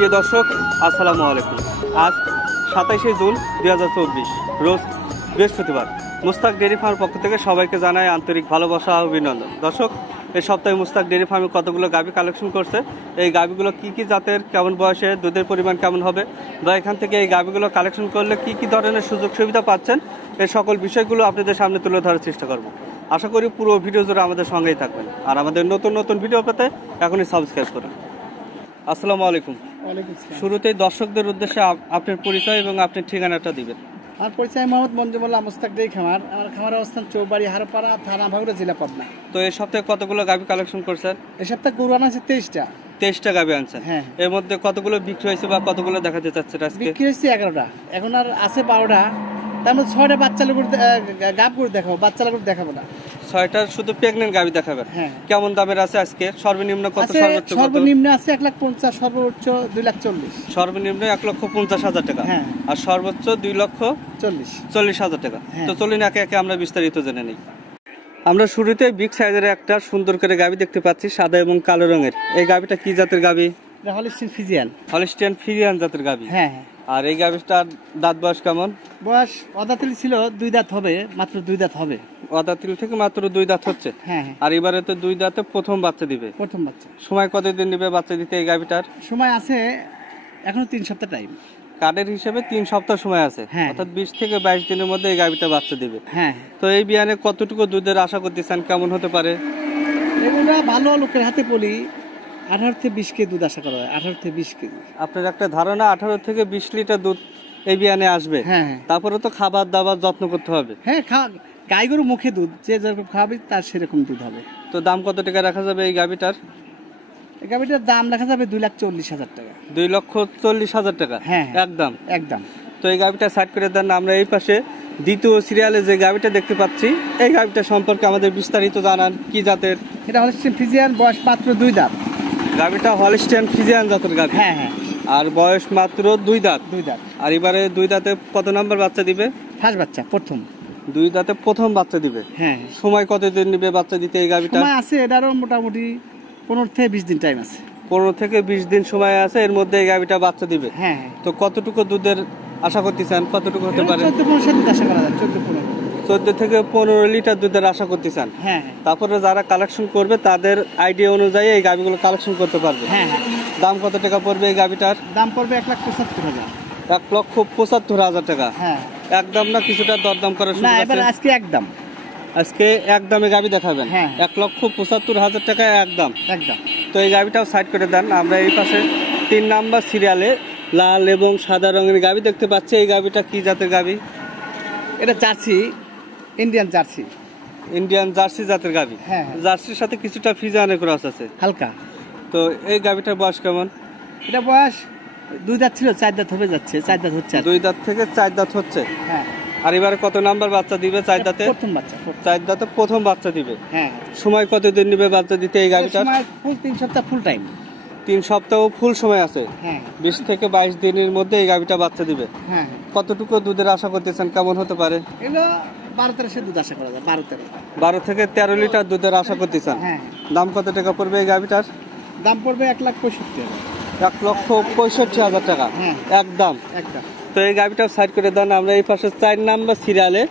প্রিয় দর্শক, আসসালামু আলাইকুম। আজ 27শে জুন 2024 রোজ বৃহস্পতিবার। মুস্তাক ডেয়ারি ফার্ম পক্ষ থেকে সবাইকে জানাই আন্তরিক ভালোবাসা ও অভিনন্দন। দর্শক, এই সপ্তাহে মুস্তাক ডেয়ারি ফার্মে কতগুলো গাভী কালেকশন করছে, এই গাভীগুলো কি কি জাতের, কেমন বয়সে, দুধের পরিমাণ কেমন হবে, বা এখান থেকে এই গাভীগুলো কালেকশন করলে কি কি ধরনের সুযোগ সুবিধা পাচ্ছেন, এই সকল বিষয়গুলো আপনাদের সামনে তুলে ধরার চেষ্টা করব। আশা করি পুরো ভিডিও জুড়ে আমাদের সঙ্গেই থাকবেন, আর আমাদের নতুন নতুন ভিডিও পেতে এখনই সাবস্ক্রাইব করুন। আসসালামু আলাইকুম। শুরুতেই দর্শকদের উদ্দেশ্যে আপনার পরিচয় এবং আপনার ঠিকানাটা দিবেন। আমার পরিচয় মোহাম্মদ মঞ্জুমুল্লাহ, মুস্তাক ডেয়ারি খামার। আমার খামার অবস্থান চৌবাড়ি, হারপাড়া, থানা ভাঙড়া, জেলা পাবনা। তো এই সপ্তাহে কতগুলো গাভী কালেকশন করছেন? এই সপ্তাহে গরু আনা আছে 23টা গাভী আনছেন। হ্যাঁ। এর মধ্যে কতগুলো বিক্রি হয়েছে বা কতগুলো দেখাতে চাচ্ছেন আজকে? বিক্রি হয়েছে 11টা, এখন আর আছে 12টা। তার মধ্যে 6টা বাচ্চা লোক গাভ করে দেখাবো, বাচ্চা লোক দেখাবো না। 6টা শুধু প্রেগনেন্ট গাভী দেখাবেন। হ্যাঁ। কেমন দামের আছে আজকে? সর্বনিম্ন কত, সর্বোচ্চ কত? সর্বনিম্ন আছে 1,50,000, সর্বোচ্চ 2,40,000। সর্বনিম্ন 1,50,000 টাকা। হ্যাঁ। আর সর্বোচ্চ 2,40,000 টাকা। হ্যাঁ। তো চলুন একে একে আমরা বিস্তারিত জেনে নিই। আমরা শুরুতে বিগ সাইজের একটা সুন্দর করে গাভী দেখতে পাচ্ছি, সাদা এবং কালো রঙের। এই গাভীটা কি জাতের গাভী? Holstein Friesian. হলিস্টিয়ান ফ্রিজিয়ান জাতের গাভী। হ্যাঁ। আর এই গাভীটার দাঁত বয়স কেমন? বয়স অদাতিল ছিল, 2 দাঁত হবে, মাত্র 2 দাঁত হবে। অদাতিল থেকে মাত্র 2 দাঁত হচ্ছে। হ্যাঁ। আর এবারে তো 2 দাঁতে প্রথম বাচ্চা দিবে। প্রথম বাচ্চা। সময় কতদিন নেবে বাচ্চা দিতে এই গাভীটার? সময় আছে এখনো 3 সপ্তাহ টাইম। কার্ডের হিসেবে 3 সপ্তাহ সময় আছে। হ্যাঁ। অর্থাৎ 20 থেকে 22 দিনের মধ্যে এই গাভীটা বাচ্চা দিবে। হ্যাঁ। তো এই বিয়ানে কতটুকু দুধের আশা করতেছেন, কেমন হতে পারে? এগুলা ভালো লোকের হাতে বলি 18 থেকে 20 কেজি দুধ আশা করা হয়। 18 থেকে 20 কেজি। আপনার একটা ধারণা 18 থেকে 20 লিটার দুধ এই বিয়ানে আসবে। হ্যাঁ। তারপরে তো খাবার দাবার যত্ন করতে হবে। হ্যাঁ, গাই গরু মুখে দুধ, যে যেরকম খাওয়াবে তার সেরকম দুধ হবে। তো দাম কত টাকা রাখা যাবে এই গাভীটার? এই গাভীটার দাম রাখা যাবে 2,40,000 টাকা। 2,40,000 টাকা। হ্যাঁ। একদম একদম। তো এই গাভীটা সাইড করে দেন। আমরা এই পাশে দ্বিতীয় সিরিয়ালে যে গাভীটা দেখতে পাচ্ছি, এই গাভীটা সম্পর্কে আমাদের বিস্তারিত জানান। কি জাতের? এটা হলিস্টিয়ান ফ্রিজিয়ান, বয়স মাত্র 2 দাঁত। গাভীটা হলিস্টিয়ান ফ্রিজিয়ান জাতের গাভী। হ্যাঁ হ্যাঁ। আর বয়স মাত্র 2 দাঁত। 2 দাঁত। আর এবারে 2 দাঁতে কত নাম্বার বাচ্চা দিবে? ফার্স্ট বাচ্চা, প্রথম। 2 দাঁতে প্রথম বাচ্চা দিবে। হ্যাঁ। সময় কতদিন নেবে বাচ্চা দিতে এই গাভীটা? সময় আছে এটারও মোটামুটি 15 থেকে 20 দিন টাইম আছে। 15 থেকে 20 দিন সময় আছে, এর মধ্যে এই গাভীটা বাচ্চা দিবে। হ্যাঁ। তো কতটুকু দুধের আশা করতেছেন, কতটুকু হতে পারে? 14-15 দুধ আশা করা যায়। 14-15 14 থেকে 15 লিটার দুধের আশা করতেছেন। হ্যাঁ। তারপরে যারা কালেকশন করবে তাদের আইডিয়া অনুযায়ী এই গাভীগুলো কালেকশন করতে পারবে। হ্যাঁ। দাম কত টাকা পড়বে এই গাভীটার? দাম পড়বে 1,75,000। 1,75,000 টাকা। হ্যাঁ। একদম না কিছুটা দরদাম করার না, সুযোগ এবার আছে? আজকে একদম। আজকে একদমে গাভী দেখাবেন। হ্যাঁ। 1,75,000 টাকা একদম। একদম। তো এই গাভীটাও সাইড করে দেন। আমরা এই পাশে 3 নাম্বার সিরিয়ালে লাল এবং সাদা রঙের গাভী দেখতে পাচ্ছি। এই গাভীটা কি জাতের গাভী? এটা jersey, Indian jersey. Indian jersey জাতের গাভী। হ্যাঁ। জার্সির সাথে কিছুটা ফ্রিজিয়ানের ক্রস আছে। হালকা। তো এই গাভীটার বয়স কেমন? এটা বয়স 2 দাঁত ছিল, 4 দাঁত হবে যাচ্ছে, 4 দাঁত হচ্ছে। 2 দাঁত থেকে 4 দাঁত হচ্ছে। হ্যাঁ। আর এবারে কত নাম্বার বাচ্চা দিবে 4 দাঁতে? প্রথম বাচ্চা। 4 দাঁতে প্রথম বাচ্চা দিবে। হ্যাঁ। সময় কতদিন নেবে বাচ্চা দিতে এই গাভীটার? সময় ফুল 3 সপ্তাহ, ফুল টাইম। 3 সপ্তাহ ফুল সময় আছে। হ্যাঁ। 20 থেকে 22 দিনের মধ্যে এই গাভীটা বাচ্চা দিবে। হ্যাঁ। কতটুকু দুধের আশা করতেছেন, কেমন হতে পারে? এগুলো 12-13 দুধ আশা করা যায়। 12-13। 12 থেকে 13 লিটার দুধের আশা করতেছেন। হ্যাঁ। দাম কত টাকা পড়বে এই গাভীটার? দাম পড়বে 1,65,000। 1,65,000 টাকা। হ্যাঁ। একদম। একদম। তো এই গাভীটাও সাইড করে দেন। আমরা এই পাশে 4 নাম্বার সিরিয়ালে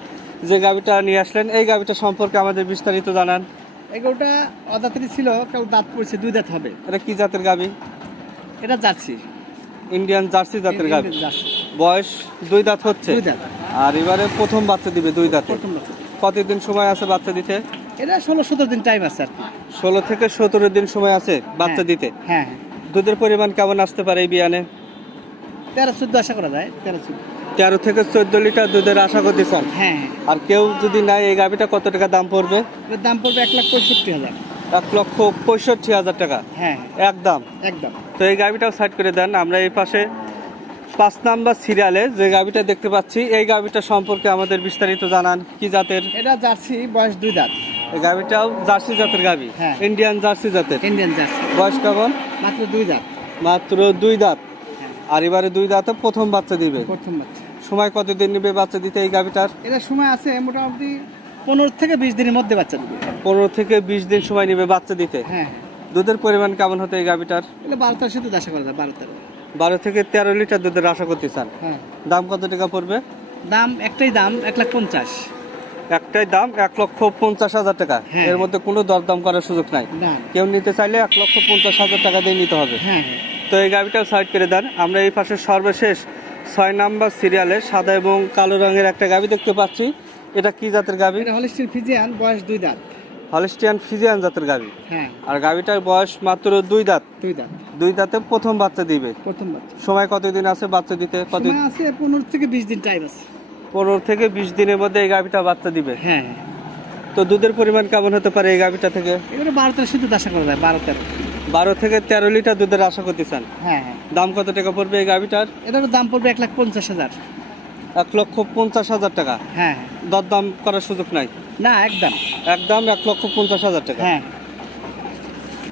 যে গাভীটা নিয়ে আসলেন, এই গাভীটা সম্পর্কে আমাদের বিস্তারিত জানান। এগুলোটা অদাঁতেরই ছিল, কেউ দাঁত পড়ছে, 2 দাঁত হবে। এটা কি জাতের গাভী? এটা জার্সি, ইন্ডিয়ান জার্সি জাতের গাভী। Indian jersey. বয়স 2 দাঁত হচ্ছে। 2 দাঁত। আর এবারে প্রথম বাচ্চা দিবে 2 দাঁতে। প্রথম বাচ্চা। কতদিন সময় আছে বাচ্চা দিতে? এটা 16-17 দিন টাইম আছে আর কি। 16 থেকে 17 দিন সময় আছে বাচ্চা দিতে। হ্যাঁ। দুধের পরিমাণ কেমন আসতে পারে এই বিয়ানে? 13-14 আশা করা যায়। 13-14। 13 থেকে 14 লিটার দুধের আশা করতেছেন। হ্যাঁ। আর কেউ যদি নাই, এই গাভীটা কত টাকা দাম পড়বে? এর দাম পড়বে 1,65,000। 1,65,000 টাকা। হ্যাঁ। একদম। একদম। তো এই গাভীটাও সাইড করে দেন। আমরা এই পাশে 5 নাম্বার সিরিয়ালে যে গাভীটা দেখতে পাচ্ছি, এই গাভীটা সম্পর্কে আমাদের বিস্তারিত জানান। কি জাতের? এটা জার্সি, বয়স 2 দাঁত। এই গাভীটাও জার্সি জাতের গাভী। হ্যাঁ। ইন্ডিয়ান জার্সি জাতের। Indian jersey. বয়স কেমন? মাত্র 2 দাঁত। মাত্র 2 দাঁত। হ্যাঁ। আর এবারে 2 দাঁতে প্রথম বাচ্চা দিবে। প্রথম বাচ্চা। সময় কতদিন নেবে বাচ্চা দিতে এই গাভীটার? এটা সময় আছে মোটামুটি 15 থেকে 20 দিনের মধ্যে বাচ্চা দিবে। 15 থেকে 20 দিন সময় নেবে বাচ্চা দিতে। হ্যাঁ। দুধের পরিমাণ কেমন হতে এই গাভীটার? এটা 12-13 দুধ আশা করা যায়। 12-13। 12 থেকে 13 লিটার দুধের আশা করতে চান। হ্যাঁ। দাম কত টাকা পড়বে? দাম একটাই, দাম 1,50,000। একটাই দাম 1,50,000 টাকা। হ্যাঁ। এর মধ্যে কোনো দরদাম করার সুযোগ নাই। না। কেউ নিতে চাইলে 1,50,000 টাকা দিয়ে নিতে হবে। হ্যাঁ। তো এই গাভিটাও সাইড করে দেন। আমরা এই পাশে সর্বশেষ 6 নাম্বার সিরিয়ালে সাদা এবং কালো রঙের একটা গাভি দেখতে পাচ্ছি। এটা কি জাতের গাভি? এটা হলিস্টিয়ান ফ্রিজিয়ান, বয়স 2 দাঁত। হলিস্টিয়ান ফ্রিজিয়ান জাতের গাভি। হ্যাঁ। আর গাভিটার বয়স মাত্র 2 দাঁত। 2 দাঁত। 2 দাঁতে প্রথম বাচ্চা দিবে। প্রথম বাচ্চা। সময় কতদিন আছে বাচ্চা দিতে? সময় আছে 15 থেকে 20 দিন টাইম আছে। 15 থেকে 20 দিনের মধ্যে এই গাভিটা বাচ্চা দিবে। হ্যাঁ। তো দুধের পরিমাণ কেমন হতে পারে এই গাভিটা থেকে? এবারে 12-13 দুধ আশা করা যায়। 12-13। 12 থেকে 13 লিটার দুধের আশা করতে চান। হ্যাঁ হ্যাঁ। দাম কত টাকা পড়বে এই গাভিটার? এটার দাম পড়বে 1,50,000। 1,50,000 টাকা। হ্যাঁ। দরদাম করার সুযোগ নাই? না, একদম। একদম 1,50,000 টাকা। হ্যাঁ।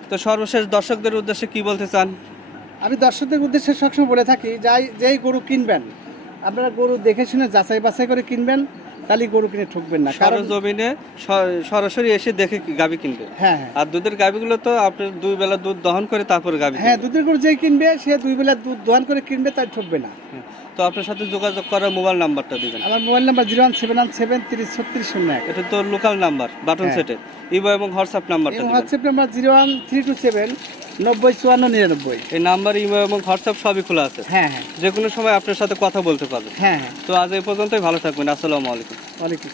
তো সর্বশেষ দর্শকদের উদ্দেশ্যে কি বলতে চান? আমি দর্শকদের উদ্দেশ্যে সবসময় বলে থাকি, যেই গরু কিনবেন আপনারা গরু দেখে শুনে যাচাই বাছাই করে কিনবেন, তাহলে গরু কিনে ঠকবেন না। সরজমিনে সরাসরি এসে দেখে গাভি কিনবে। হ্যাঁ। আর দুধের গাভিগুলো তো আপনার 2 বেলা দুধ দহন করে তারপর গাভি। হ্যাঁ, দুধের গরু যেই কিনবে সে 2 বেলা দুধ দোয়ান করে কিনবে, তাই ঠকবে না। তো আপনার সাথে যোগাযোগ করার মোবাইল নাম্বারটা দিবেন। আমার মোবাইল নাম্বার 01717303601। এটা তো লোকাল নাম্বার, বাটন সেটে। ইমো এবং হোয়াটসঅ্যাপ নাম্বারটা দিবেন। WhatsApp number 01327905499। এই নাম্বার, ইমো এবং হোয়াটসঅ্যাপ সবই খোলা আছে। হ্যাঁ হ্যাঁ। যে কোনো সময় আপনার সাথে কথা বলতে পারবেন। হ্যাঁ হ্যাঁ। তো আজ এই পর্যন্তই, ভালো থাকবেন। আসসালামু আলাইকুম। ওয়ালাইকুম।